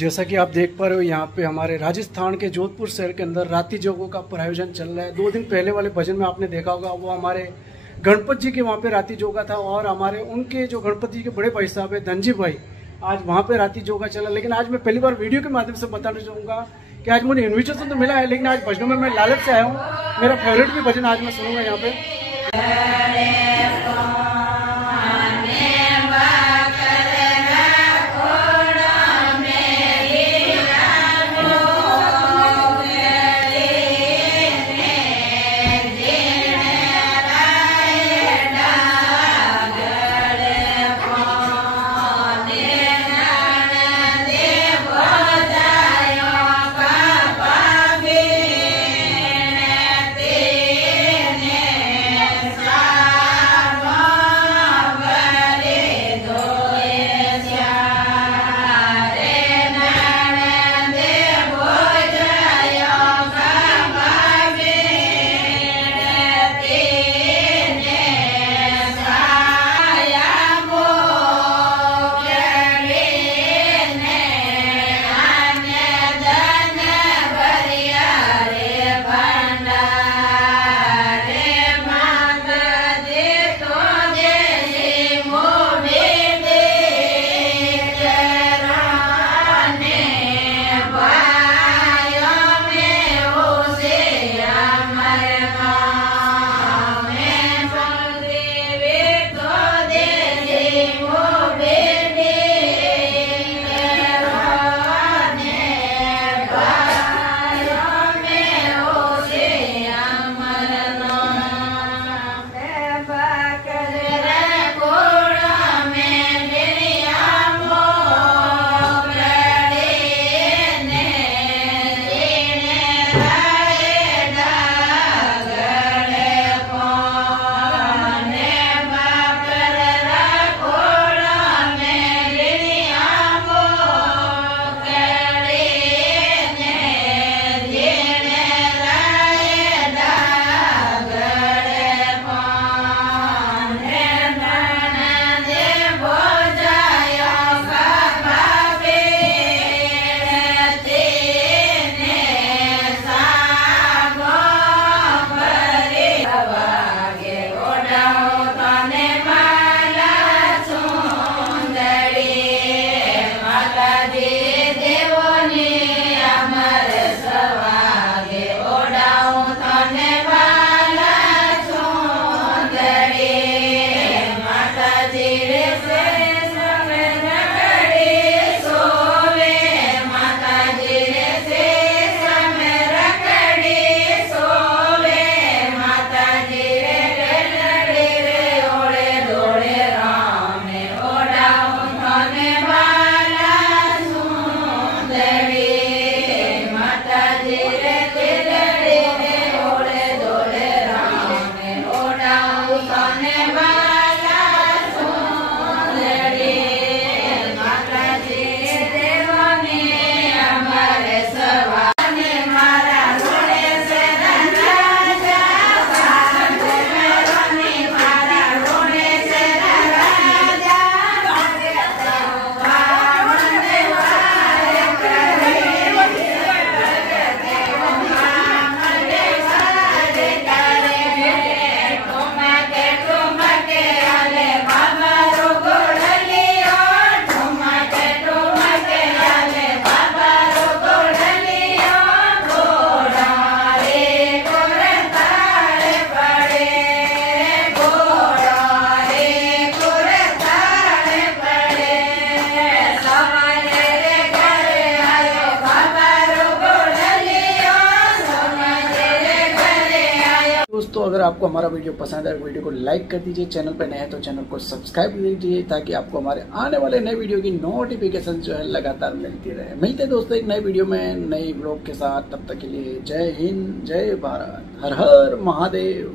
जैसा कि आप देख पा रहे हो यहाँ पे हमारे राजस्थान के जोधपुर शहर के अंदर रात्रि जोगों का प्रायोजन चल रहा है। 2 दिन पहले वाले भजन में आपने देखा होगा, वो हमारे गणपति जी के वहाँ पे रात्रि जोगा था और हमारे उनके जो गणपति जी के बड़े भाई साहब है धनजी भाई, आज वहाँ पे रात्रि जोगा चला। लेकिन आज मैं पहली बार वीडियो के माध्यम से बताना चाहूँगा कि आज मुझे इन्विटेशन तो मिला है, लेकिन आज भजनों में मैं लालच से आया हूँ। मेरा फेवरेट भी भजन आज मैं सुनूंगा यहाँ पे। दोस्तों अगर आपको हमारा वीडियो पसंद है, वीडियो को लाइक कर दीजिए। चैनल पर नए हैं तो चैनल को सब्सक्राइब कर दीजिए ताकि आपको हमारे आने वाले नए वीडियो की नोटिफिकेशन जो है लगातार मिलती रहे। मिलते हैं दोस्तों एक नए वीडियो में नई ब्लॉग के साथ। तब तक के लिए जय हिंद, जय भारत, हर हर महादेव।